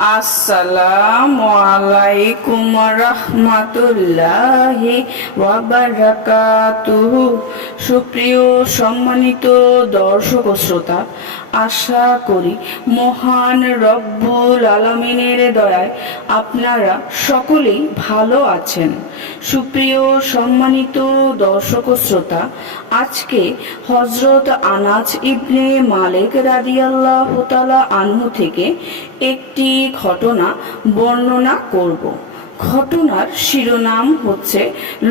আসসালামু আলাইকুম রাহমাতুল্লাহি ওয়া বারাকাতুহু। সুপ্রিয় সম্মানিত দর্শক ও শ্রোতা, আশা করি মহান রব্বুল আলামিনের দয়ায় আপনারা সকলেই ভালো আছেন। সুপ্রিয় সম্মানিত দর্শক ও শ্রোতা, আজকে হযরত আনাস ইবনে মালিক রাদিয়াল্লাহু তাআলা আনহু থেকে একটি ঘটনা বর্ণনা করব। ঘটনার শিরোনাম হচ্ছে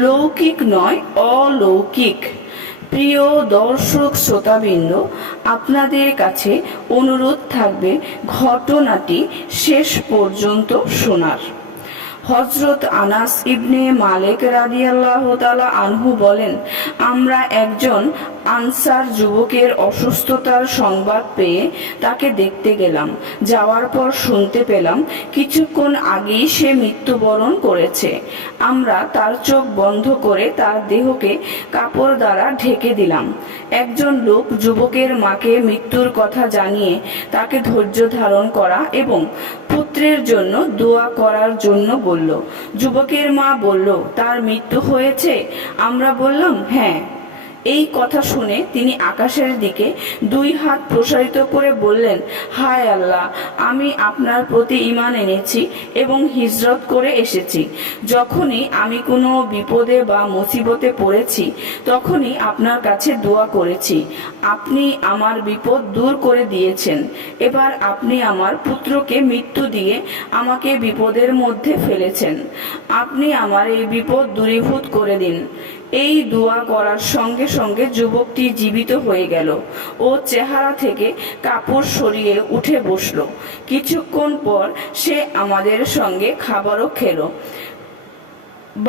লৌকিক নয় অলৌকিক। প্রিয় দর্শক শ্রোতাবৃন্দ, আপনাদের কাছে অনুরোধ থাকবে ঘটনাটি শেষ পর্যন্ত শোনার। হযরত আনাস ইবনে মালিক রাদিয়াল্লাহু তাআলা আনহু বলেন, আমরা একজন আনসার যুবকের অসুস্থতার সংবাদ পেয়ে তাকে দেখতে গেলাম। যাওয়ার পর শুনতে পেলাম কিছুক্ষণ আগেই সে মৃত্যুবরণ করেছে। আমরা তার চোখ বন্ধ করে তার দেহকে কাপড় দ্বারা ঢেকে দিলাম। একজন লোক যুবকের মাকে মৃত্যুর কথা জানিয়ে তাকে ধৈর্য ধারণ করা এবং পুত্রের জন্য দোয়া করার জন্য বলল। যুবকের মা বলল, তার মৃত্যু হয়েছে? আমরা বললাম, হ্যাঁ। এই কথা শুনে তিনি আকাশের দিকে দুই হাত প্রসারিত করে বললেন, হায় আল্লাহ, আমি আপনার প্রতি ঈমান এনেছি এবং হিজরত করে এসেছি। যখনই আমি কোনো বিপদে বা মুসিবতে পড়েছি তখনই আপনার কাছে দোয়া করেছি। আপনি আমার বিপদ দূর করে দিয়েছেন। এবার আপনি আমার পুত্রকে মৃত্যু দিয়ে আমাকে বিপদের মধ্যে ফেলেছেন। আপনি আমার এই বিপদ দূরীভূত করে দিন। এই দোয়া করার সঙ্গে সঙ্গে যুবকটি জীবিত হয়ে গেল ও চেহারা থেকে কাপড় সরিয়ে উঠে বসল। কিছুক্ষণ পর সে আমাদের সঙ্গে খাবারও খেলো।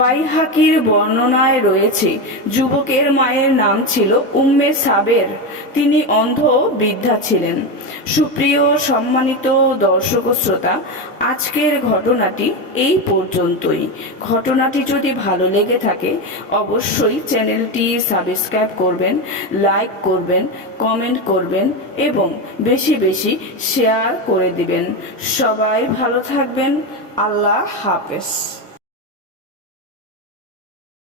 বাইহাকির বর্ণনায় রয়েছে, যুবকের মায়ের নাম ছিল উম্মে সাবের। তিনি অন্ধ বৃদ্ধা ছিলেন। সুপ্রিয় সম্মানিত দর্শক ও শ্রোতা, আজকের ঘটনাটি এই পর্যন্তই। ঘটনাটি যদি ভালো লেগে থাকে অবশ্যই চ্যানেলটি সাবস্ক্রাইব করবেন, লাইক করবেন, কমেন্ট করবেন এবং বেশি বেশি শেয়ার করে দিবেন। সবাই ভালো থাকবেন। আল্লাহ হাফেজ।